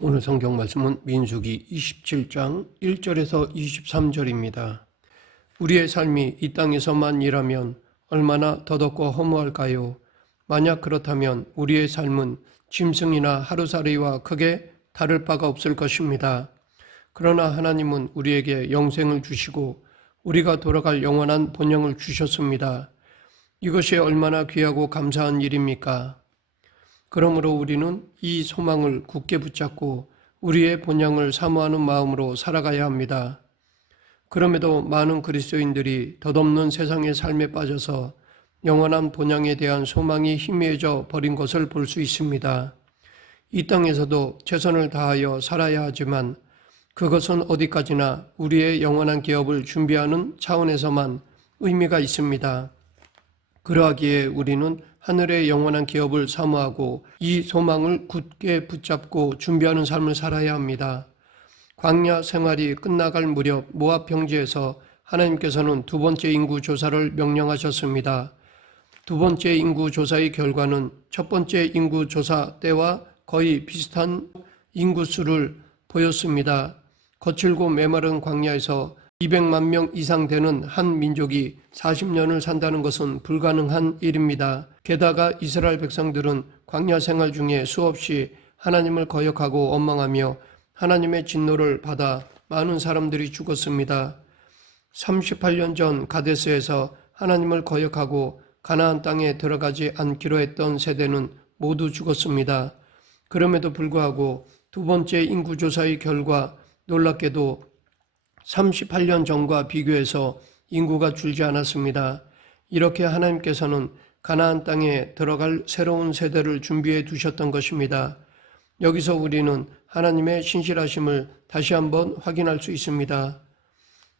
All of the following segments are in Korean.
오늘 성경 말씀은 민수기 27장 1절에서 23절입니다. 우리의 삶이 이 땅에서만 일하면 얼마나 더덥고 허무할까요? 만약 그렇다면 우리의 삶은 짐승이나 하루살이와 크게 다를 바가 없을 것입니다. 그러나 하나님은 우리에게 영생을 주시고 우리가 돌아갈 영원한 본향을 주셨습니다. 이것이 얼마나 귀하고 감사한 일입니까? 그러므로 우리는 이 소망을 굳게 붙잡고 우리의 본향을 사모하는 마음으로 살아가야 합니다. 그럼에도 많은 그리스도인들이 덧없는 세상의 삶에 빠져서 영원한 본향에 대한 소망이 희미해져 버린 것을 볼 수 있습니다. 이 땅에서도 최선을 다하여 살아야 하지만 그것은 어디까지나 우리의 영원한 기업을 준비하는 차원에서만 의미가 있습니다. 그러하기에 우리는 하늘의 영원한 기업을 사모하고 이 소망을 굳게 붙잡고 준비하는 삶을 살아야 합니다. 광야 생활이 끝나갈 무렵 모압 평지에서 하나님께서는 두 번째 인구 조사를 명령하셨습니다. 두 번째 인구 조사의 결과는 첫 번째 인구 조사 때와 거의 비슷한 인구수를 보였습니다. 거칠고 메마른 광야에서 200만 명 이상 되는 한 민족이 40년을 산다는 것은 불가능한 일입니다. 게다가 이스라엘 백성들은 광야 생활 중에 수없이 하나님을 거역하고 원망하며 하나님의 진노를 받아 많은 사람들이 죽었습니다. 38년 전 가데스에서 하나님을 거역하고 가나안 땅에 들어가지 않기로 했던 세대는 모두 죽었습니다. 그럼에도 불구하고 두 번째 인구조사의 결과 놀랍게도 38년 전과 비교해서 인구가 줄지 않았습니다. 이렇게 하나님께서는 가나안 땅에 들어갈 새로운 세대를 준비해 두셨던 것입니다. 여기서 우리는 하나님의 신실하심을 다시 한번 확인할 수 있습니다.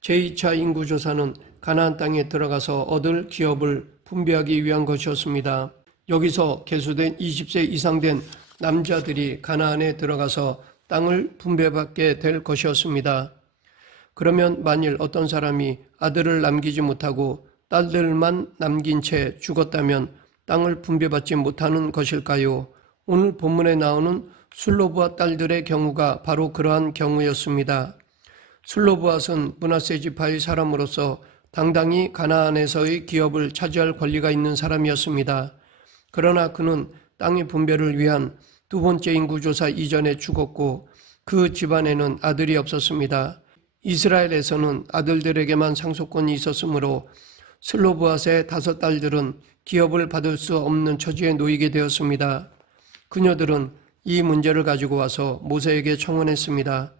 제2차 인구조사는 가나안 땅에 들어가서 얻을 기업을 분배하기 위한 것이었습니다. 여기서 계수된 20세 이상 된 남자들이 가나안에 들어가서 땅을 분배받게 될 것이었습니다. 그러면 만일 어떤 사람이 아들을 남기지 못하고 딸들만 남긴 채 죽었다면 땅을 분배받지 못하는 것일까요? 오늘 본문에 나오는 슬로브앗 딸들의 경우가 바로 그러한 경우였습니다. 슬로브앗은 므낫세 지파의 사람으로서 당당히 가나안에서의 기업을 차지할 권리가 있는 사람이었습니다. 그러나 그는 땅의 분배를 위한 두 번째 인구조사 이전에 죽었고 그 집안에는 아들이 없었습니다. 이스라엘에서는 아들들에게만 상속권이 있었으므로 슬로브앗의 5 딸들은 기업을 받을 수 없는 처지에 놓이게 되었습니다. 그녀들은 이 문제를 가지고 와서 모세에게 청원했습니다.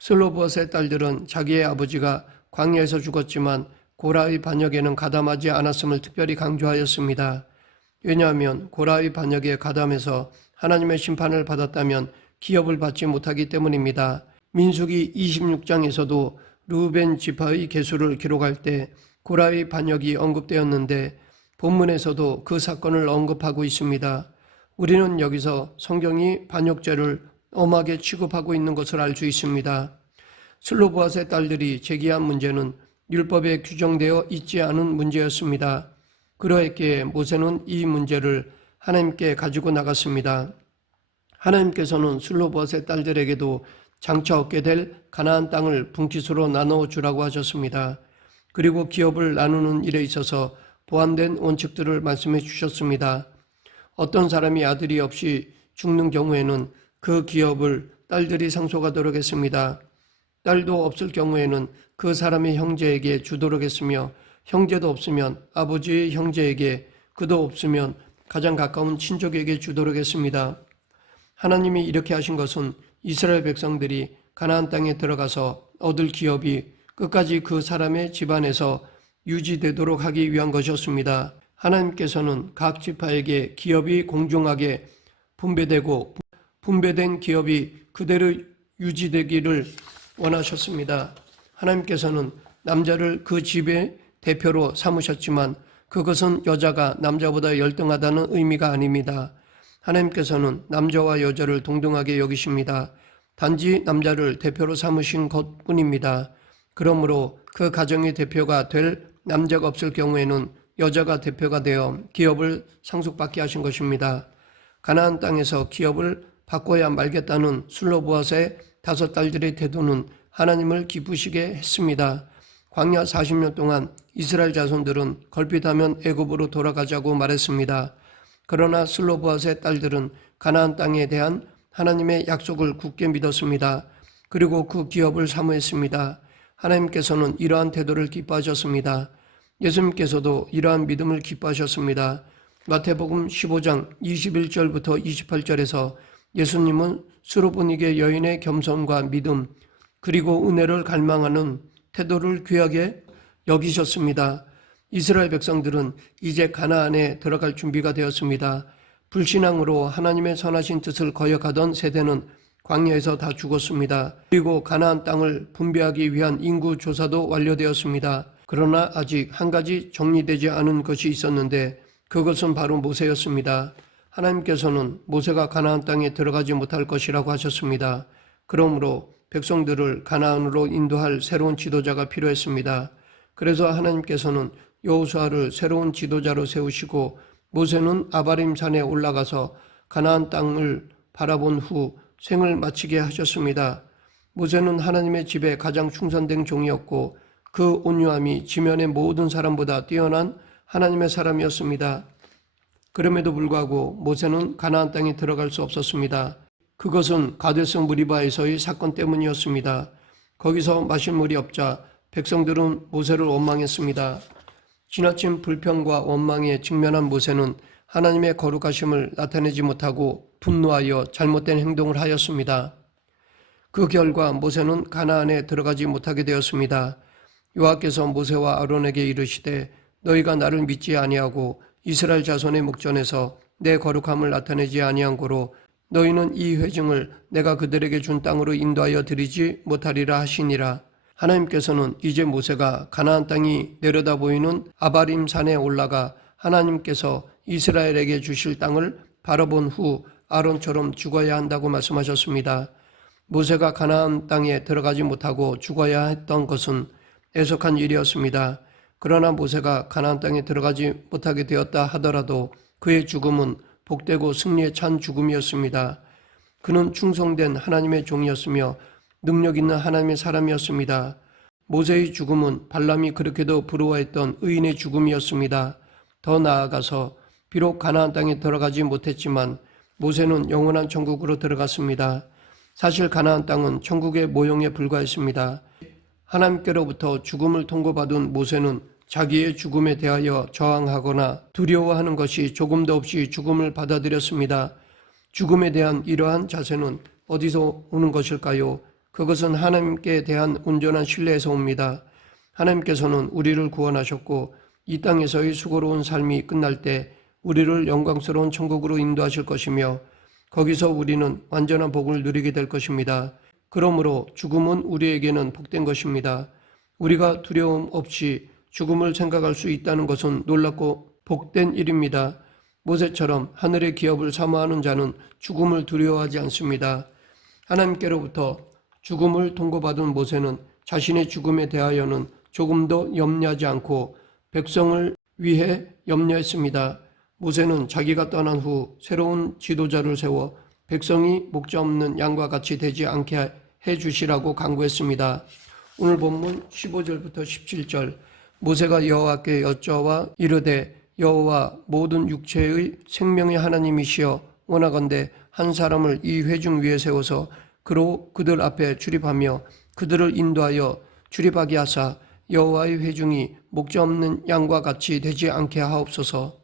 슬로브앗의 딸들은 자기의 아버지가 광야에서 죽었지만 고라의 반역에는 가담하지 않았음을 특별히 강조하였습니다. 왜냐하면 고라의 반역에 가담해서 하나님의 심판을 받았다면 기업을 받지 못하기 때문입니다. 민수기 26장에서도 르우벤 지파의 계수를 기록할 때 고라의 반역이 언급되었는데 본문에서도 그 사건을 언급하고 있습니다. 우리는 여기서 성경이 반역죄를 엄하게 취급하고 있는 것을 알 수 있습니다. 슬로브앗의 딸들이 제기한 문제는 율법에 규정되어 있지 않은 문제였습니다. 그러했기에 모세는 이 문제를 하나님께 가지고 나갔습니다. 하나님께서는 슬로브앗의 딸들에게도 장차 얻게 될 가나안 땅을 분깃으로 나누어 주라고 하셨습니다. 그리고 기업을 나누는 일에 있어서 보완된 원칙들을 말씀해 주셨습니다. 어떤 사람이 아들이 없이 죽는 경우에는 그 기업을 딸들이 상속하도록 했습니다. 딸도 없을 경우에는 그 사람의 형제에게 주도록 했으며 형제도 없으면 아버지의 형제에게, 그도 없으면 가장 가까운 친족에게 주도록 했습니다. 하나님이 이렇게 하신 것은 이스라엘 백성들이 가나안 땅에 들어가서 얻을 기업이 끝까지 그 사람의 집안에서 유지되도록 하기 위한 것이었습니다. 하나님께서는 각 지파에게 기업이 공정하게 분배되고 분배된 기업이 그대로 유지되기를 원하셨습니다. 하나님께서는 남자를 그 집의 대표로 삼으셨지만 그것은 여자가 남자보다 열등하다는 의미가 아닙니다. 하나님께서는 남자와 여자를 동등하게 여기십니다. 단지 남자를 대표로 삼으신 것뿐입니다. 그러므로 그 가정의 대표가 될 남자가 없을 경우에는 여자가 대표가 되어 기업을 상속받게 하신 것입니다. 가나안 땅에서 기업을 바꿔야 말겠다는 슬로보아스의 5딸들의 태도는 하나님을 기쁘시게 했습니다. 광야 40년 동안 이스라엘 자손들은 걸핏하면 애굽으로 돌아가자고 말했습니다. 그러나 슬로보아스의 딸들은 가나안 땅에 대한 하나님의 약속을 굳게 믿었습니다. 그리고 그 기업을 사모했습니다. 하나님께서는 이러한 태도를 기뻐하셨습니다. 예수님께서도 이러한 믿음을 기뻐하셨습니다. 마태복음 15장 21절부터 28절에서 예수님은 수로보니게 여인의 겸손과 믿음 그리고 은혜를 갈망하는 태도를 귀하게 여기셨습니다. 이스라엘 백성들은 이제 가나안에 들어갈 준비가 되었습니다. 불신앙으로 하나님의 선하신 뜻을 거역하던 세대는 광야에서 다 죽었습니다. 그리고 가나안 땅을 분배하기 위한 인구 조사도 완료되었습니다. 그러나 아직 한 가지 정리되지 않은 것이 있었는데 그것은 바로 모세였습니다. 하나님께서는 모세가 가나안 땅에 들어가지 못할 것이라고 하셨습니다. 그러므로 백성들을 가나안으로 인도할 새로운 지도자가 필요했습니다. 그래서 하나님께서는 여호수아를 새로운 지도자로 세우시고 모세는 아바림 산에 올라가서 가나안 땅을 바라본 후 생을 마치게 하셨습니다. 모세는 하나님의 집에 가장 충성된 종이었고 그 온유함이 지면의 모든 사람보다 뛰어난 하나님의 사람이었습니다. 그럼에도 불구하고 모세는 가나안 땅에 들어갈 수 없었습니다. 그것은 가데스 무리바에서의 사건 때문이었습니다. 거기서 마실 물이 없자 백성들은 모세를 원망했습니다. 지나친 불평과 원망에 직면한 모세는 하나님의 거룩하심을 나타내지 못하고 분노하여 잘못된 행동을 하였습니다. 그 결과 모세는 가나안에 들어가지 못하게 되었습니다. 여호와께서 모세와 아론에게 이르시되 너희가 나를 믿지 아니하고 이스라엘 자손의 목전에서 내 거룩함을 나타내지 아니한 고로 너희는 이 회중을 내가 그들에게 준 땅으로 인도하여 드리지 못하리라 하시니라. 하나님께서는 이제 모세가 가나안 땅이 내려다 보이는 아바림 산에 올라가 하나님께서 이스라엘에게 주실 땅을 바라본 후 아론처럼 죽어야 한다고 말씀하셨습니다. 모세가 가나안 땅에 들어가지 못하고 죽어야 했던 것은 애석한 일이었습니다. 그러나 모세가 가나안 땅에 들어가지 못하게 되었다 하더라도 그의 죽음은 복되고 승리에 찬 죽음이었습니다. 그는 충성된 하나님의 종이었으며 능력 있는 하나님의 사람이었습니다. 모세의 죽음은 발람이 그렇게도 부러워했던 의인의 죽음이었습니다. 더 나아가서 비록 가나안 땅에 들어가지 못했지만 모세는 영원한 천국으로 들어갔습니다. 사실 가나안 땅은 천국의 모형에 불과했습니다. 하나님께로부터 죽음을 통고받은 모세는 자기의 죽음에 대하여 저항하거나 두려워하는 것이 조금도 없이 죽음을 받아들였습니다. 죽음에 대한 이러한 자세는 어디서 오는 것일까요? 그것은 하나님께 대한 온전한 신뢰에서 옵니다. 하나님께서는 우리를 구원하셨고 이 땅에서의 수고로운 삶이 끝날 때 우리를 영광스러운 천국으로 인도하실 것이며 거기서 우리는 완전한 복을 누리게 될 것입니다. 그러므로 죽음은 우리에게는 복된 것입니다. 우리가 두려움 없이 죽음을 생각할 수 있다는 것은 놀랍고 복된 일입니다. 모세처럼 하늘의 기업을 사모하는 자는 죽음을 두려워하지 않습니다. 하나님께로부터 죽음을 통고받은 모세는 자신의 죽음에 대하여는 조금도 염려하지 않고 백성을 위해 염려했습니다. 모세는 자기가 떠난 후 새로운 지도자를 세워 백성이 목자 없는 양과 같이 되지 않게 해주시라고 간구했습니다. 오늘 본문 15절부터 17절 모세가 여호와께 여쭤와 이르되 여호와 모든 육체의 생명의 하나님이시여 원하건대 한 사람을 이 회중 위에 세워서 그로 그들 앞에 출입하며 그들을 인도하여 출입하게 하사 여호와의 회중이 목자 없는 양과 같이 되지 않게 하옵소서.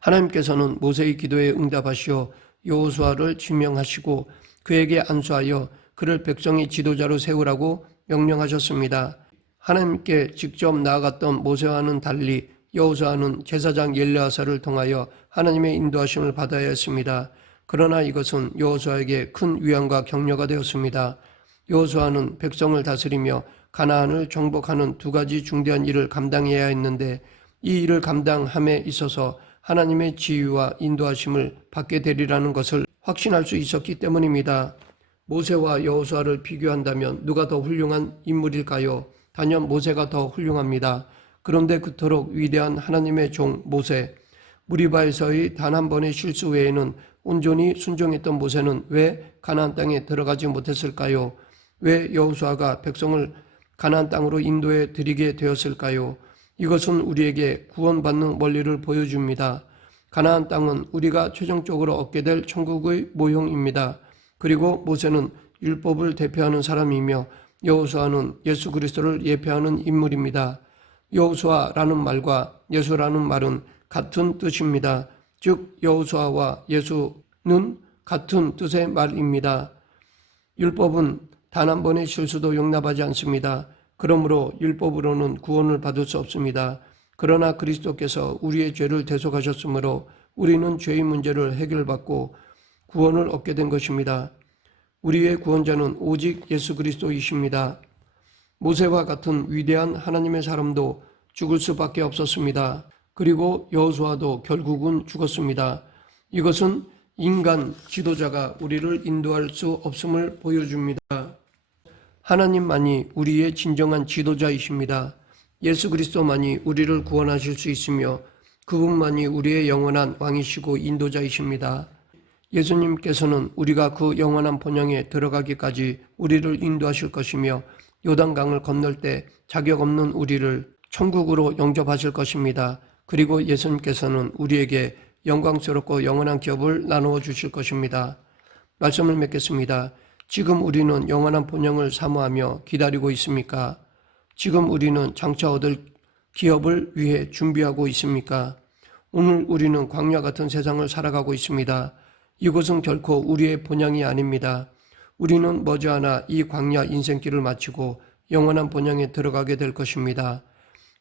하나님께서는 모세의 기도에 응답하시어 여호수아를 지명하시고 그에게 안수하여 그를 백성의 지도자로 세우라고 명령하셨습니다. 하나님께 직접 나아갔던 모세와는 달리 여호수아는 제사장 엘르야사를 통하여 하나님의 인도하심을 받아야 했습니다. 그러나 이것은 여호수아에게 큰 위안과 격려가 되었습니다. 여호수아는 백성을 다스리며 가나안을 정복하는 두 가지 중대한 일을 감당해야 했는데 이 일을 감당함에 있어서 하나님의 지휘와 인도하심을 받게 되리라는 것을 확신할 수 있었기 때문입니다. 모세와 여호수아를 비교한다면 누가 더 훌륭한 인물일까요? 단연 모세가 더 훌륭합니다. 그런데 그토록 위대한 하나님의 종 모세, 무리바에서의 단 한 번의 실수 외에는 온전히 순종했던 모세는 왜 가나안 땅에 들어가지 못했을까요? 왜 여호수아가 백성을 가나안 땅으로 인도해 드리게 되었을까요? 이것은 우리에게 구원받는 원리를 보여줍니다. 가나안 땅은 우리가 최종적으로 얻게 될 천국의 모형입니다. 그리고 모세는 율법을 대표하는 사람이며 여호수아는 예수 그리스도를 예표하는 인물입니다. 여호수아라는 말과 예수라는 말은 같은 뜻입니다. 즉 여호수아와 예수는 같은 뜻의 말입니다. 율법은 단 한 번의 실수도 용납하지 않습니다. 그러므로 율법으로는 구원을 받을 수 없습니다. 그러나 그리스도께서 우리의 죄를 대속하셨으므로 우리는 죄의 문제를 해결받고 구원을 얻게 된 것입니다. 우리의 구원자는 오직 예수 그리스도이십니다. 모세와 같은 위대한 하나님의 사람도 죽을 수밖에 없었습니다. 그리고 여호수아도 결국은 죽었습니다. 이것은 인간 지도자가 우리를 인도할 수 없음을 보여줍니다. 하나님만이 우리의 진정한 지도자이십니다. 예수 그리스도만이 우리를 구원하실 수 있으며 그분만이 우리의 영원한 왕이시고 인도자이십니다. 예수님께서는 우리가 그 영원한 본향에 들어가기까지 우리를 인도하실 것이며 요단강을 건널 때 자격 없는 우리를 천국으로 영접하실 것입니다. 그리고 예수님께서는 우리에게 영광스럽고 영원한 기업을 나누어 주실 것입니다. 말씀을 맺겠습니다. 지금 우리는 영원한 본향을 사모하며 기다리고 있습니까? 지금 우리는 장차 얻을 기업을 위해 준비하고 있습니까? 오늘 우리는 광야 같은 세상을 살아가고 있습니다. 이곳은 결코 우리의 본향이 아닙니다. 우리는 머지않아 이 광야 인생길을 마치고 영원한 본향에 들어가게 될 것입니다.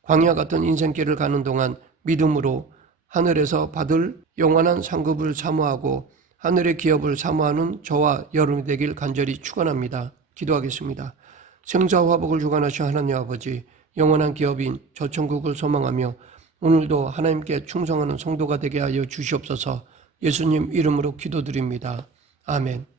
광야 같은 인생길을 가는 동안 믿음으로 하늘에서 받을 영원한 상급을 사모하고 하늘의 기업을 사모하는 저와 여러분이 되길 간절히 축원합니다. 기도하겠습니다. 생사와 화복을 주관하신 하나님 아버지, 영원한 기업인 저 천국을 소망하며 오늘도 하나님께 충성하는 성도가 되게 하여 주시옵소서. 예수님 이름으로 기도드립니다. 아멘.